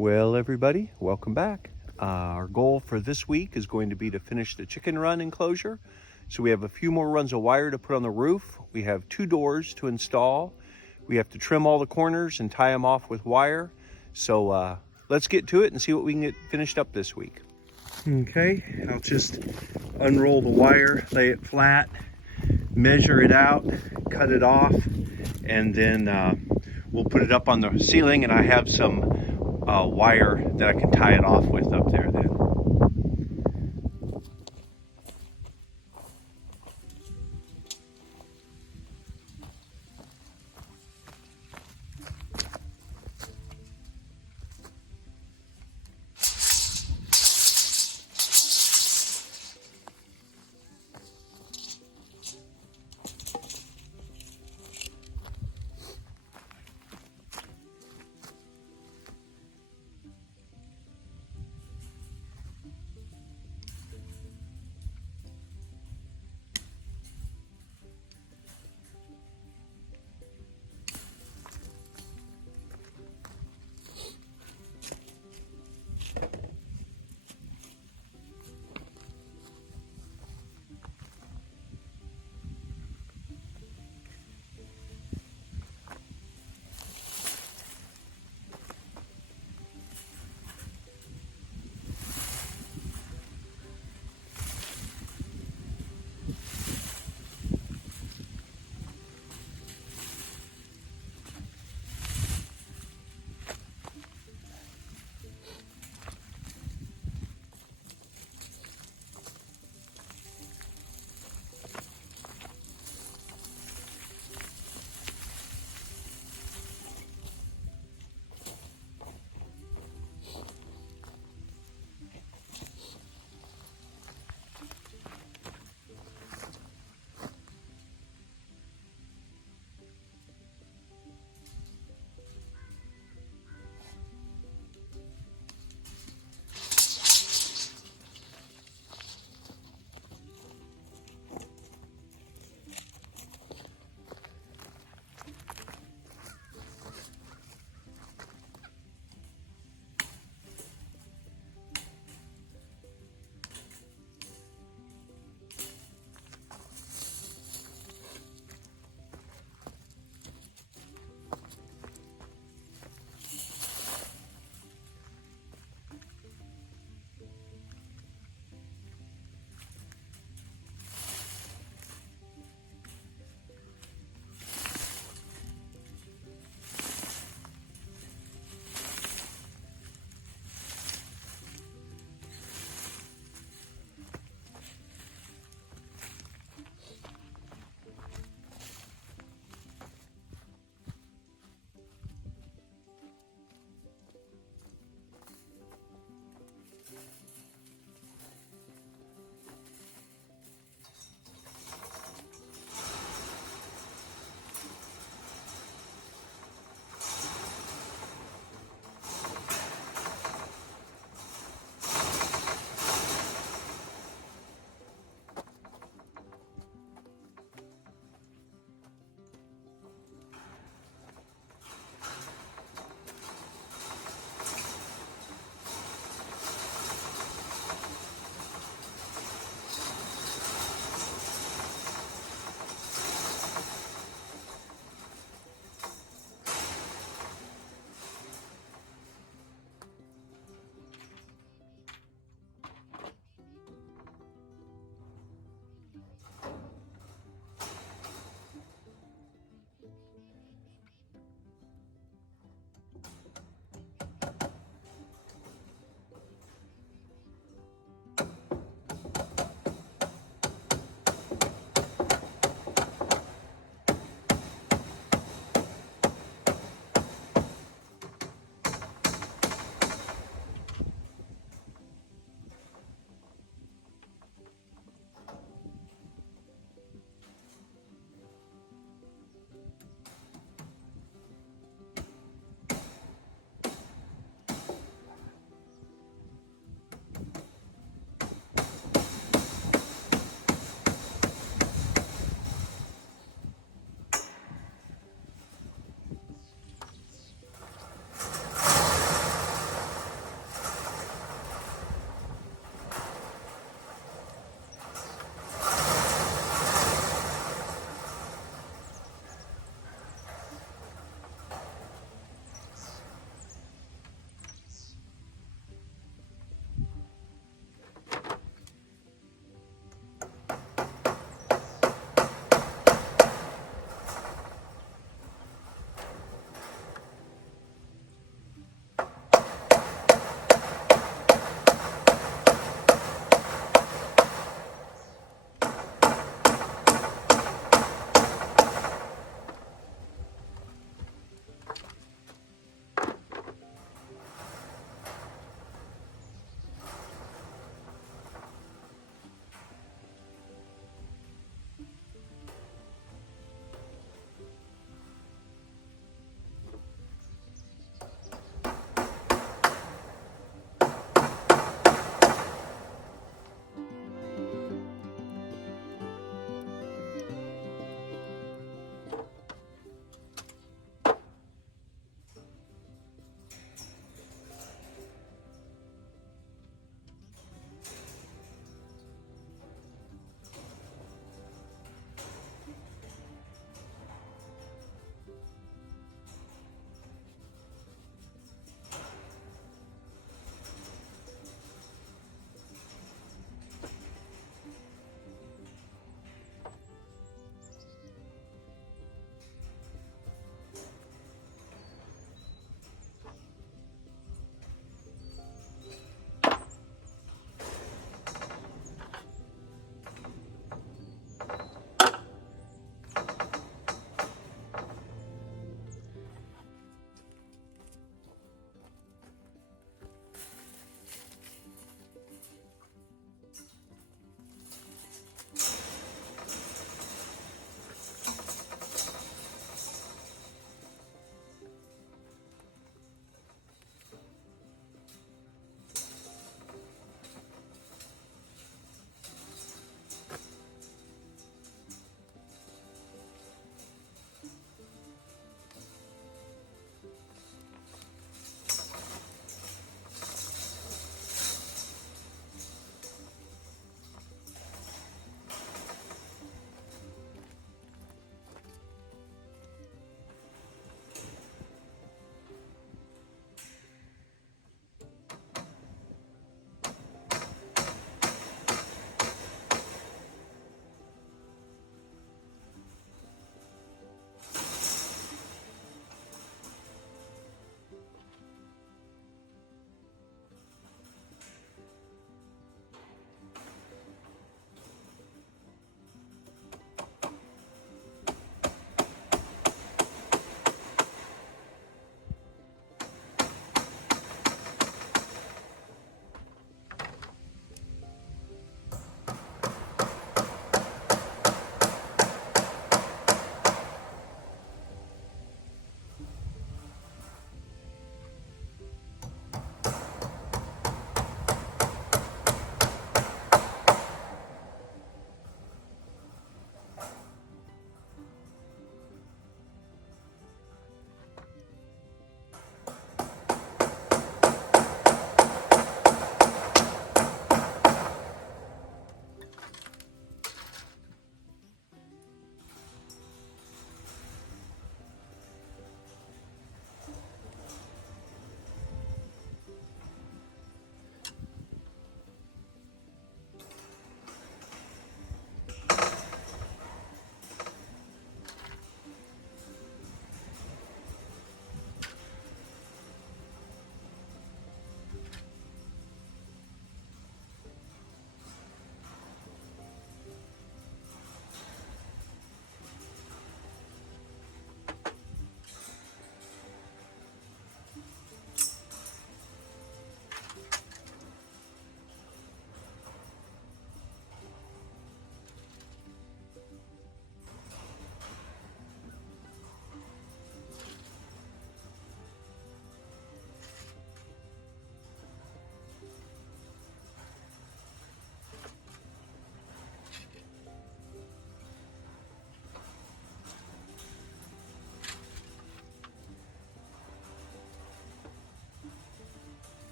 Well, everybody, welcome back. Our goal for this week is going to be to finish the chicken run enclosure. So we have a few more runs of wire to put on the roof. We have 2 doors to install. We have to trim all the corners and tie them off with wire. So let's get to it and see what we can get finished up this week. Okay, I'll just unroll the wire, lay it flat, measure it out, cut it off, and then we'll put it up on the ceiling, and I have some wire that I can tie it off with up there then.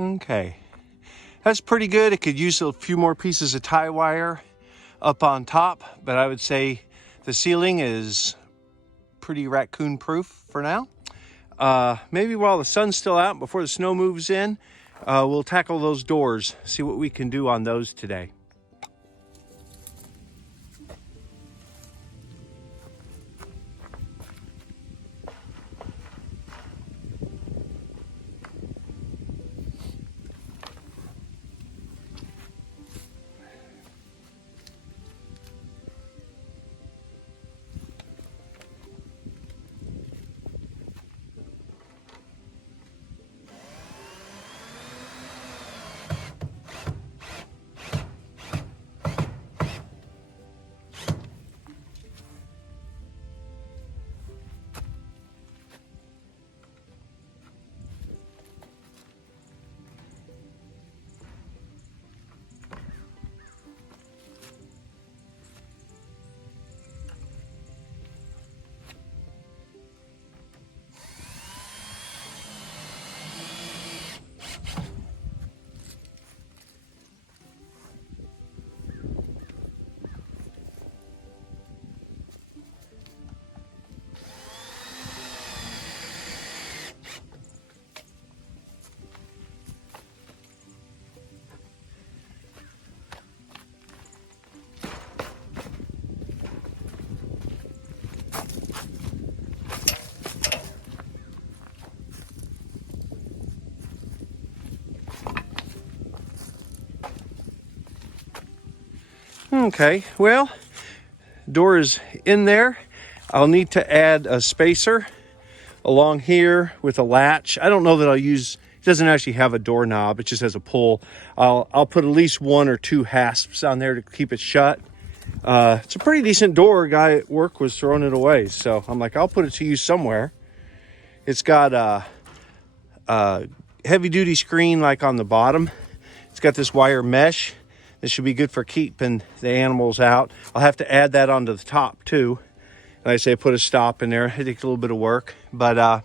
Okay, that's pretty good. It could use a few more pieces of tie wire up on top, but I would say the ceiling is pretty raccoon proof for now. Maybe while the sun's still out, before the snow moves in, we'll tackle those doors, see what we can do on those today. Okay, well, door is in there. I'll need to add a spacer along here with a latch. I don't know that I'll use, it doesn't actually have a doorknob, it just has a pull. I'll put at least 1 or 2 hasps on there to keep it shut. It's a pretty decent door. A guy at work was throwing it away, so I'm like, I'll put it to use somewhere. It's got a heavy duty screen like on the bottom. It's got this wire mesh. This should be good for keeping the animals out. I'll have to add that onto the top too. Like I say, put a stop in there. It takes a little bit of work, but I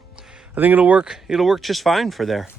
think it'll work. It'll work just fine for there.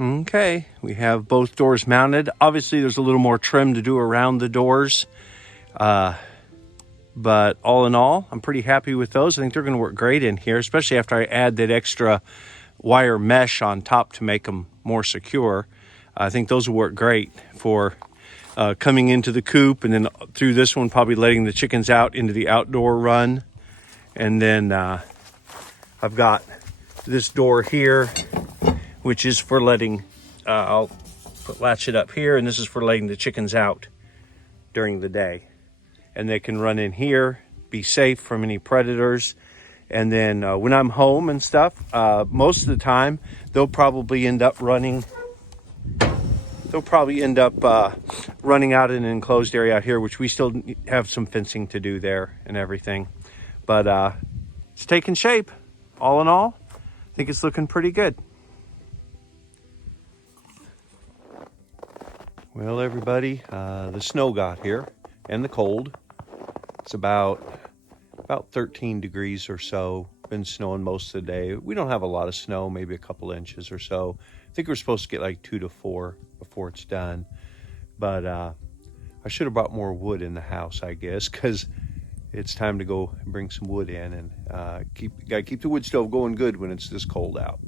Okay, we have both doors mounted. Obviously, there's a little more trim to do around the doors. But all in all, I'm pretty happy with those. I think they're going to work great in here, especially after I add that extra wire mesh on top to make them more secure. I think those will work great for coming into the coop, and then through this one, probably letting the chickens out into the outdoor run. And then I've got this door here, which is for letting, I'll latch it up here, and this is for letting the chickens out during the day. And they can run in here, be safe from any predators. And then when I'm home and stuff, most of the time, they'll probably end up running out in an enclosed area out here, which we still have some fencing to do there and everything. But it's taking shape. All in all, I think it's looking pretty good. Well, everybody, the snow got here and the cold. It's about 13 degrees or so. Been snowing most of the day. We don't have a lot of snow, maybe a couple inches or so. I think we're supposed to get like 2 to 4 before it's done. But I should have brought more wood in the house, I guess, because it's time to go and bring some wood in, and gotta keep the wood stove going good when it's this cold out.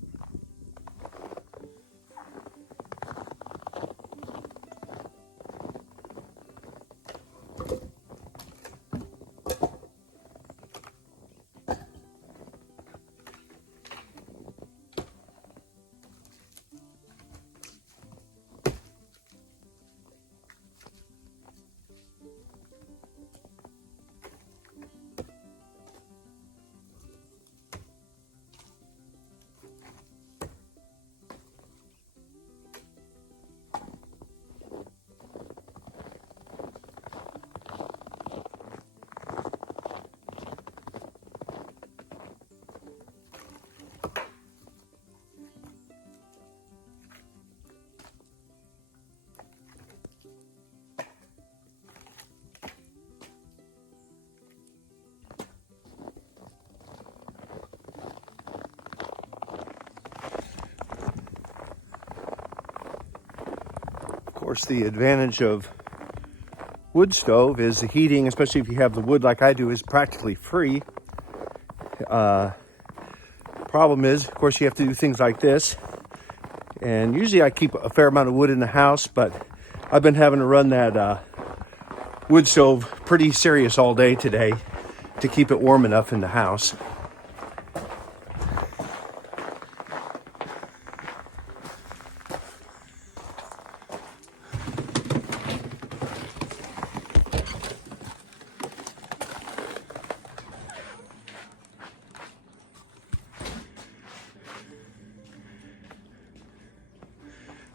Of course, the advantage of wood stove is the heating, especially if you have the wood like I do, is practically free. Problem is, of course, you have to do things like this. And usually I keep a fair amount of wood in the house, but I've been having to run that wood stove pretty serious all day today to keep it warm enough in the house.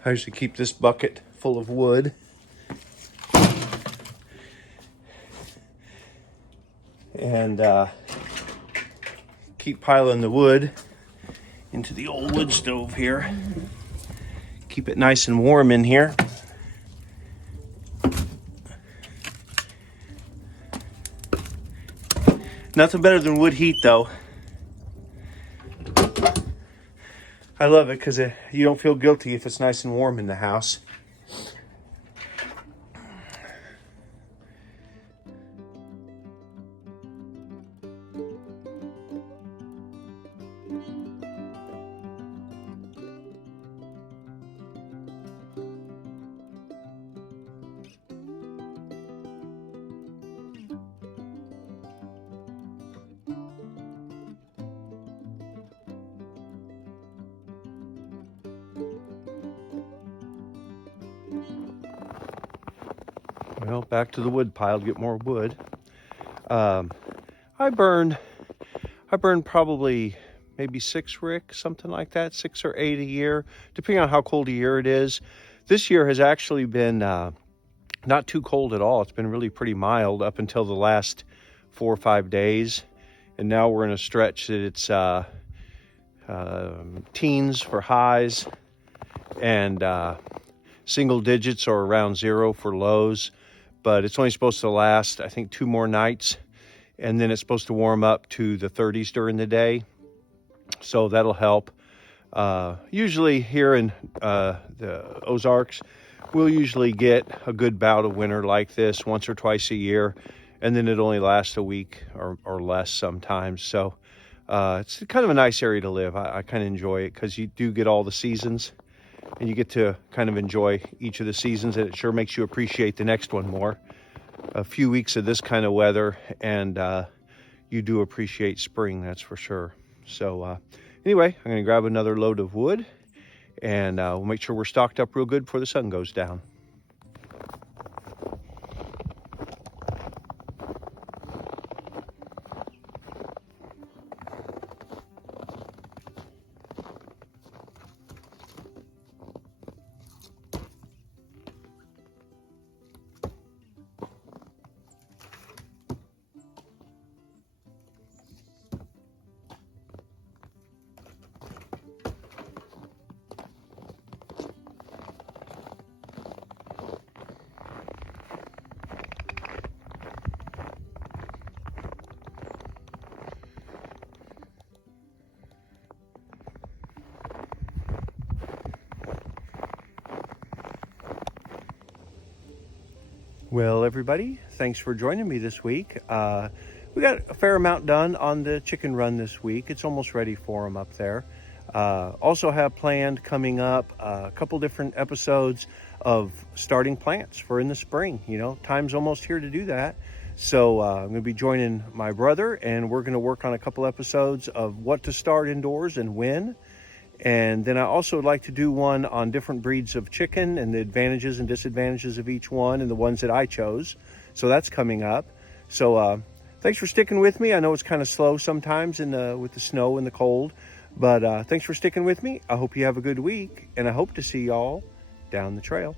I usually keep this bucket full of wood. And keep piling the wood into the old wood stove here. Keep it nice and warm in here. Nothing better than wood heat, though. I love it because you don't feel guilty if it's nice and warm in the house. Well, back to the wood pile to get more wood. I burned probably maybe 6 ricks, something like that, 6 or 8 a year, depending on how cold a year it is. This year has actually been not too cold at all. It's been really pretty mild up until the last 4 or 5 days. And now we're in a stretch that it's teens for highs and single digits or around 0 for lows. But it's only supposed to last, I think, 2 more nights. And then it's supposed to warm up to the 30s during the day. So that'll help. Usually here in the Ozarks, we'll usually get a good bout of winter like this once or twice a year. And then it only lasts a week or less sometimes. So it's kind of a nice area to live. I kind of enjoy it because you do get all the seasons. And you get to kind of enjoy each of the seasons, and it sure makes you appreciate the next one more. A few weeks of this kind of weather, and you do appreciate spring, that's for sure. So anyway, I'm going to grab another load of wood, and we'll make sure we're stocked up real good before the sun goes down. Well, everybody, thanks for joining me this week. We got a fair amount done on the chicken run this week. It's almost ready for them up there. Also have planned coming up a couple different episodes of starting plants for in the spring. You know, time's almost here to do that. So I'm going to be joining my brother, and we're going to work on a couple episodes of what to start indoors and when. And then I also would like to do one on different breeds of chicken and the advantages and disadvantages of each one and the ones that I chose. So that's coming up. So thanks for sticking with me. I know it's kind of slow sometimes with the snow and the cold, but thanks for sticking with me. I hope you have a good week, and I hope to see y'all down the trail.